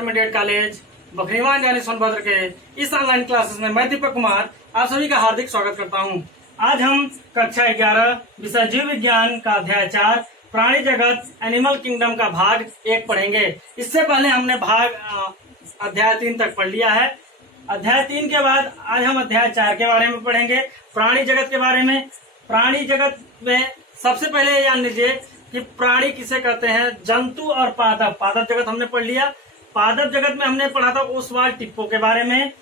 Intermediate college बखरीवान यानी सोनभद्र के इस ऑनलाइन क्लासेस में मैं दीपक कुमार आप सभी का हार्दिक स्वागत करता हूं। आज हम कक्षा 11 विषय जीव विज्ञान का अध्याय 4 प्राणी जगत एनिमल किंगडम का भाग 1 पढ़ेंगे। इससे पहले हमने अध्याय 3 तक पढ़ लिया है। अध्याय 3 के बाद आज हम अध्याय 4 के बारे में पढ़ेंगे, प्राणी जगत के बारे में। प्राणी जगत में सबसे पहले ये जान लीजिए कि प्राणी किसे कहते हैं। जंतु और पादप। पादप जगत हमने पढ़ लिया। पादप जगत में हमने पढ़ा था ओसवाल टिप्पो के बारे में,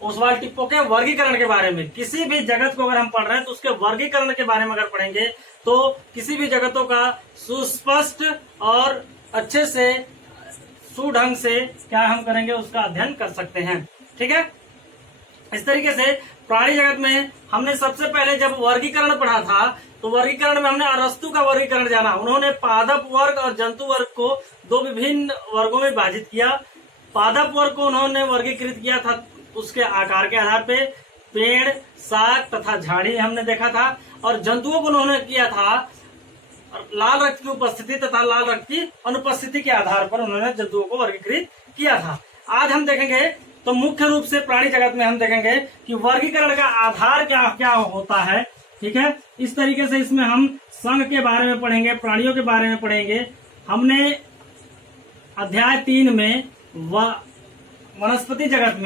ओसवाल टिप्पो के वर्गीकरण के बारे में। किसी भी जगत को अगर हम पढ़ रहे हैं तो उसके वर्गीकरण के बारे में अगर पढ़ेंगे तो किसी भी जगतों का सुस्पष्ट और अच्छे से सुढंग से क्या हम करेंगे, उसका अध्ययन कर सकते हैं। ठीक है, इस तरीके से प्राणी जगत में हमने सबसे पहले जब वर्गीकरण पढ़ा था तो वर्गीकरण में हमने अरस्तु का वर्गीकरण जाना। उन्होंने पादप वर्ग और जंतु वर्ग को दो विभिन्न वर्गों में विभाजित किया। पादप वर्ग को उन्होंने वर्गीकृत किया था उसके आकार के आधार पे, पेड़, साग तथा झाड़ी हमने देखा था। और जंतुओं को उन्होंने किया था लाल रक्त की उपस्थिति तथा लाल रक्त की अनुपस्थिति के आधार पर उन्होंने जंतुओं को वर्गीकृत किया था। आज हम देखेंगे तो मुख्य रूप से प्राणी जगत में हम देखेंगे कि वर्गीकरण का आधार क्या क्या होता है। ठीक है, इस तरीके से इसमें हम संघ के बारे में पढ़ेंगे, प्राणियों के बारे में पढ़ेंगे। हमने अध्याय 3 में वनस्पति जगत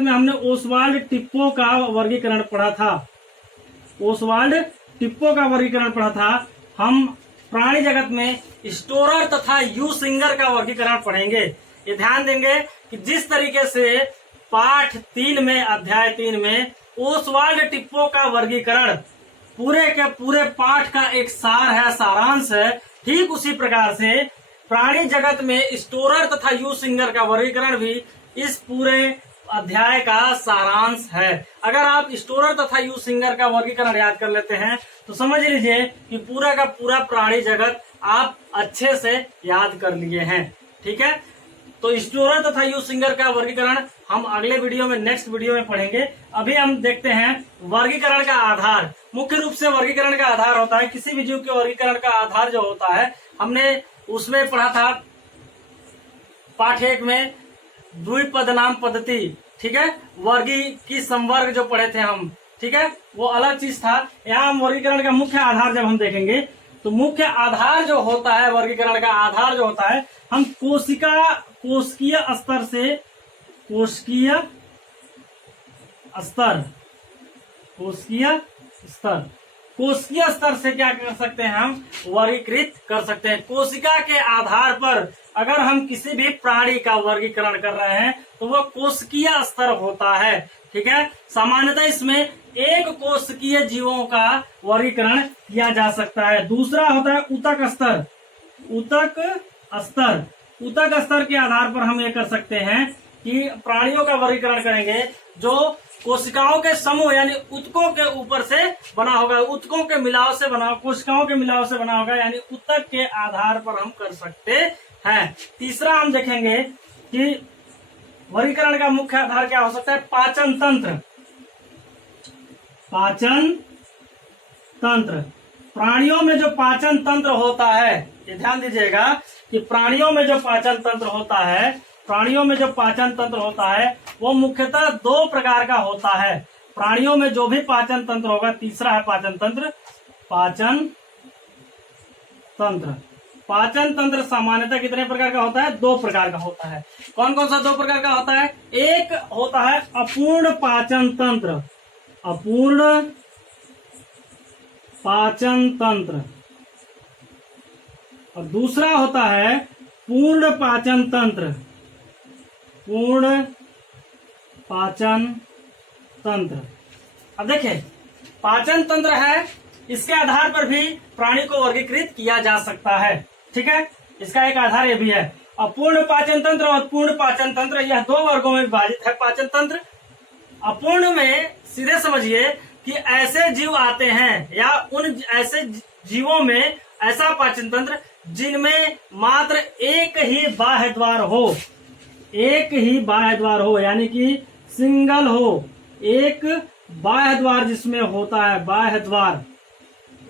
में हमने ओसवाल्ड टिप्पो का वर्गीकरण पढ़ा था। ओसवाल्ड टिप्पो का वर्गीकरण पढ़ा था। हम प्राणी जगत में स्टोरर तथा यू सिंगर का वर्गीकरण पढ़ेंगे। ये ध्यान देंगे कि जिस तरीके से पाठ 3 में, अध्याय 3 में ओसवाल्ड टिप्पो का वर्गीकरण पूरे के पूरे पाठ का एक सार है, सारांश है, ठीक उसी प्रकार से प्राणी जगत में स्टोरर तथा यू सिंगर का वर्गीकरण भी इस पूरे अध्याय का सारांश है। अगर आप स्टोरर तथा यू सिंगर का वर्गीकरण याद कर लेते हैं तो समझ लीजिए कि पूरा का पूरा प्राणी जगत आप अच्छे से याद कर लिए हैं। ठीक है, तो स्टोरर तथा यू सिंगर का वर्गीकरण हम अगले वीडियो में, नेक्स्ट वीडियो में पढ़ेंगे। अभी हम देखते हैं वर्गीकरण का आधार। मुख्य रूप से वर्गीकरण का आधार होता है, किसी भी जीव के वर्गीकरण का आधार जो होता है, हमने उसमें पढ़ा था पाठ 1 में द्विपद नाम पद्धति। ठीक है, वर्गी की संवर्ग जो पढ़े थे हम, ठीक है, वो अलग चीज था। यहाँ हम वर्गीकरण का मुख्य आधार जब हम देखेंगे तो मुख्य आधार जो होता है, वर्गीकरण का आधार जो होता है, हम कोशिकीय स्तर से क्या कर सकते हैं, हम वर्गीकृत कर सकते हैं। कोशिका के आधार पर अगर हम किसी भी प्राणी का वर्गीकरण कर रहे हैं तो वह कोशिकीय स्तर होता है। ठीक है, सामान्यतः इसमें एक कोशिकीय जीवों का वर्गीकरण किया जा सकता है। दूसरा होता है ऊतक स्तर। ऊतक स्तर के आधार पर हम ये कर सकते हैं कि प्राणियों का वर्गीकरण करेंगे जो कोशिकाओं के समूह यानी ऊतकों के ऊपर से बना होगा, ऊतकों के मिलाव से बना, कोशिकाओं के मिलाव से बना होगा, यानी ऊतक के आधार पर हम कर सकते हैं। तीसरा हम देखेंगे कि वर्गीकरण का मुख्य आधार क्या हो सकता है, पाचन तंत्र। प्राणियों में जो पाचन तंत्र होता है, ये ध्यान दीजिएगा कि प्राणियों में जो पाचन तंत्र होता है वो मुख्यतः 2 प्रकार का होता है। प्राणियों में जो भी पाचन तंत्र होगा, तीसरा है पाचन तंत्र सामान्यतः कितने प्रकार का होता है, 2 प्रकार का होता है। कौन कौन सा 2 प्रकार का होता है, एक होता है अपूर्ण पाचन तंत्र और दूसरा होता है पूर्ण पाचन तंत्र। अब देखिए, पाचन तंत्र है, इसके आधार पर भी प्राणी को वर्गीकृत किया जा सकता है। ठीक है, इसका एक आधार ये भी है। अपूर्ण पाचन तंत्र और पूर्ण पाचन तंत्र, यह 2 वर्गों में विभाजित है पाचन तंत्र। अपूर्ण में सीधे समझिए कि ऐसे जीव आते हैं या उन ऐसे जीवों में ऐसा पाचन तंत्र जिनमें मात्र एक ही बाह्य द्वार हो, यानी कि सिंगल हो, एक बाह्य द्वार जिसमें होता है,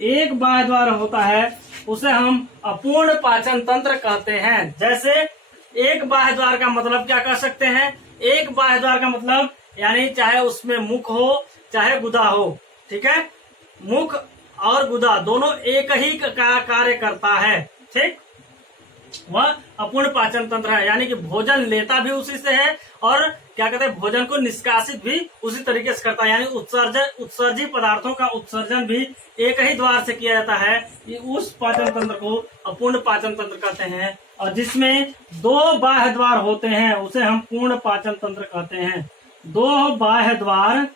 एक बाह्य द्वार होता है, उसे हम अपूर्ण पाचन तंत्र कहते हैं। जैसे एक बाह्य द्वार का मतलब क्या कह सकते हैं? एक बाह्य द्वार का मतलब यानी चाहे उसमें मुख हो चाहे गुदा हो, ठीक है, मुख और गुदा दोनों एक ही का कार्य करता है, ठीक। वह अपूर्ण पाचन तंत्र है, यानी कि भोजन लेता भी उसी से है और क्या कहते हैं, भोजन को निष्कासित भी उसी तरीके से करता है, यानी उत्सर्जित पदार्थों का उत्सर्जन भी एक ही द्वार से किया जाता है। कि उस पाचन तंत्र को अपूर्ण पाचन तंत्र कहते हैं। और जिसमें 2 बाह्य द्वार होते हैं उसे हम पूर्ण पाचन तंत्र कहते हैं। 2 बाह्य द्वार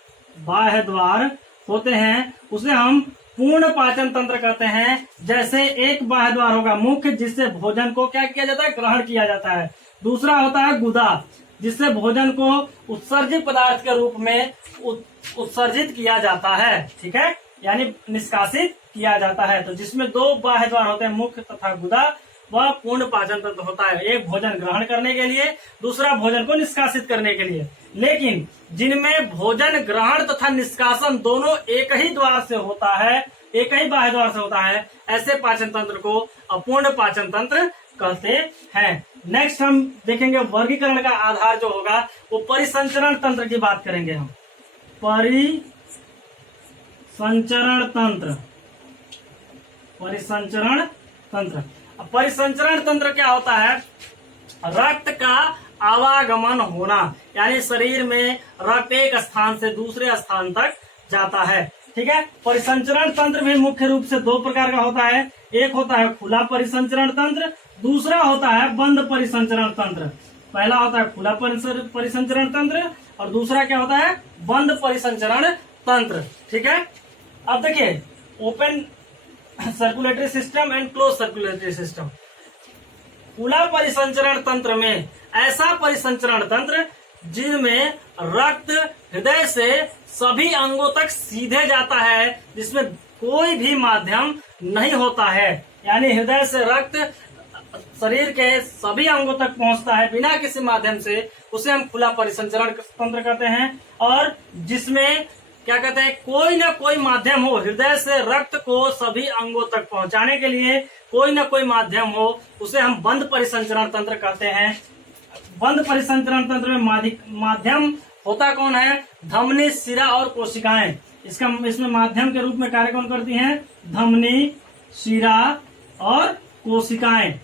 होते हैं उसे हम पूर्ण पाचन तंत्र कहते हैं। जैसे एक बाह्य द्वार होगा मुख, जिससे भोजन को क्या किया जाता है, ग्रहण किया जाता है। दूसरा होता है गुदा, जिससे भोजन को उत्सर्जित पदार्थ के रूप में उत्सर्जित किया जाता है, ठीक है, यानी निष्कासित किया जाता है। तो जिसमें 2 बाह्य द्वार होते हैं मुख तथा गुदा, वह पूर्ण पाचन तंत्र होता है। एक भोजन ग्रहण करने के लिए, दूसरा भोजन को निष्कासित करने के लिए। लेकिन जिनमें भोजन ग्रहण तथा निष्कासन दोनों एक ही द्वार से होता है, एक ही बाह्य द्वार से होता है, ऐसे पाचन तंत्र को अपूर्ण पाचन तंत्र कहते हैं। नेक्स्ट हम देखेंगे वर्गीकरण का आधार जो होगा वो परिसंचरण तंत्र की बात करेंगे हम। परिसंचरण तंत्र क्या होता है? रक्त का आवागमन होना, यानी शरीर में रक्त एक स्थान से दूसरे स्थान तक जाता है, ठीक है। परिसंचरण तंत्र भी मुख्य रूप से 2 प्रकार का होता है। एक होता है खुला परिसंचरण तंत्र, दूसरा होता है बंद परिसंचरण तंत्र। पहला होता है खुला परिसंचरण तंत्र और दूसरा क्या होता है, बंद परिसंचरण तंत्र, ठीक है। अब देखिए, open circulatory system and close circulatory system. खुला परिसंचरण तंत्र में ऐसा परिसंचरण तंत्र जिनमें रक्त हृदय से सभी अंगों तक सीधे जाता है, जिसमें कोई भी माध्यम नहीं होता है, यानी हृदय से रक्त शरीर के सभी अंगों तक पहुंचता है बिना किसी माध्यम से, उसे हम खुला परिसंचरण तंत्र कहते हैं। और जिसमें क्या कहते हैं, कोई ना कोई माध्यम हो, हृदय से रक्त को सभी अंगों तक पहुंचाने के लिए कोई ना कोई माध्यम हो, उसे हम बंद परिसंचरण तंत्र कहते हैं। बंद परिसंचरण तंत्र में माध्यम होता कौन है? धमनी, शिरा और कोशिकाएं। इसमें माध्यम के रूप में कार्य कौन करती हैं? धमनी, शिरा और कोशिकाएं।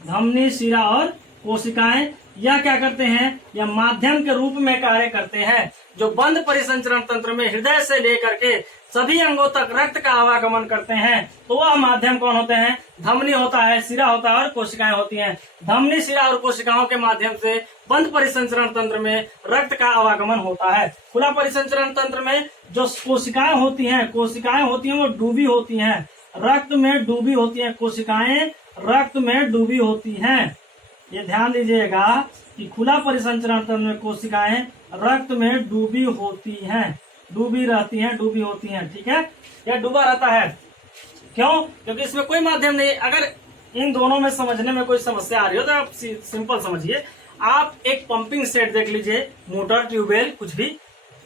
धमनी, शिरा और कोशिकाएं यह क्या करते हैं? यह माध्यम के रूप में कार्य करते हैं। जो बंद परिसंचरण तंत्र में हृदय से लेकर के सभी अंगों तक रक्त का आवागमन करते हैं, तो वह माध्यम कौन होते हैं? धमनी होता है, शिरा होता है और कोशिकाएं होती हैं। धमनी, शिरा और कोशिकाओं के माध्यम से बंद परिसंचरण तंत्र में रक्त का आवागमन होता है। खुला परिसंचरण तंत्र में जो कोशिकाएं होती हैं वो डूबी होती हैं, रक्त में डूबी होती हैं। कोशिकाएं रक्त में डूबी होती हैं। ये ध्यान दीजिएगा कि खुला परिसंचरण तंत्र में कोशिकाएं रक्त में डूबी होती हैं, डूबी रहती हैं, डूबी होती हैं, ठीक है। यह डूबा रहता है, क्यों? क्योंकि इसमें कोई माध्यम नहीं। अगर इन दोनों में समझने में कोई समस्या आ रही हो तो आप सिंपल समझिए। आप एक पंपिंग सेट देख लीजिए, मोटर, ट्यूबवेल, कुछ भी,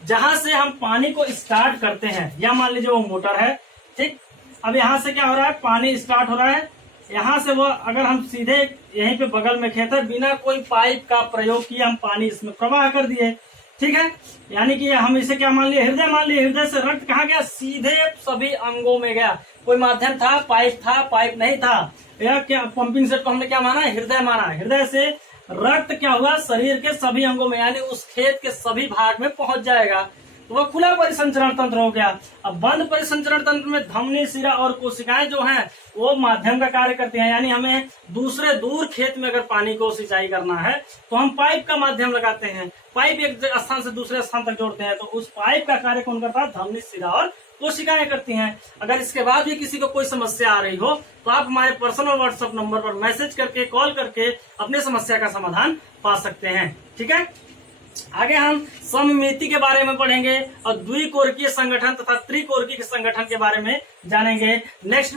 जहां से हम पानी को स्टार्ट करते हैं, या मान लीजिए वो मोटर है, ठीक। अब यहाँ से क्या हो रहा है? पानी स्टार्ट हो रहा है। यहाँ से वो अगर हम सीधे यहीं पे बगल में खेत है, बिना कोई पाइप का प्रयोग किए हम पानी इसमें प्रवाह कर दिए, ठीक है। यानी कि हम इसे क्या मान लिए? हृदय मान लिए। हृदय से रक्त कहाँ गया? सीधे सभी अंगों में गया। कोई माध्यम था, पाइप नहीं था। यह क्या पंपिंग सेट को हमने क्या माना? हृदय माना। हृदय से रक्त क्या हुआ? शरीर के सभी अंगों में, यानी उस खेत के सभी भाग में पहुंच जाएगा, तो वह खुला परिसंचरण तंत्र हो गया। अब बंद परिसंचरण तंत्र में धमनी, शिरा और कोशिकाएं जो हैं वो माध्यम का कार्य करती हैं, यानी हमें दूर खेत में अगर पानी को सिंचाई करना है तो हम पाइप का माध्यम लगाते हैं। पाइप एक स्थान से दूसरे स्थान तक जोड़ते हैं, तो उस पाइप का कार्य कौन करता है? धमनी, शिरा और कोशिकाएं करती हैं। अगर इसके बाद भी किसी को कोई समस्या आ रही हो तो आप हमारे पर्सनल व्हाट्सएप नंबर पर मैसेज करके, कॉल करके अपने समस्या का समाधान पा सकते हैं, ठीक है। आगे हम सममिति के बारे में पढ़ेंगे और द्विकोरकीय संगठन तथा त्रिकोरकीय संगठन के बारे में जानेंगे नेक्स्ट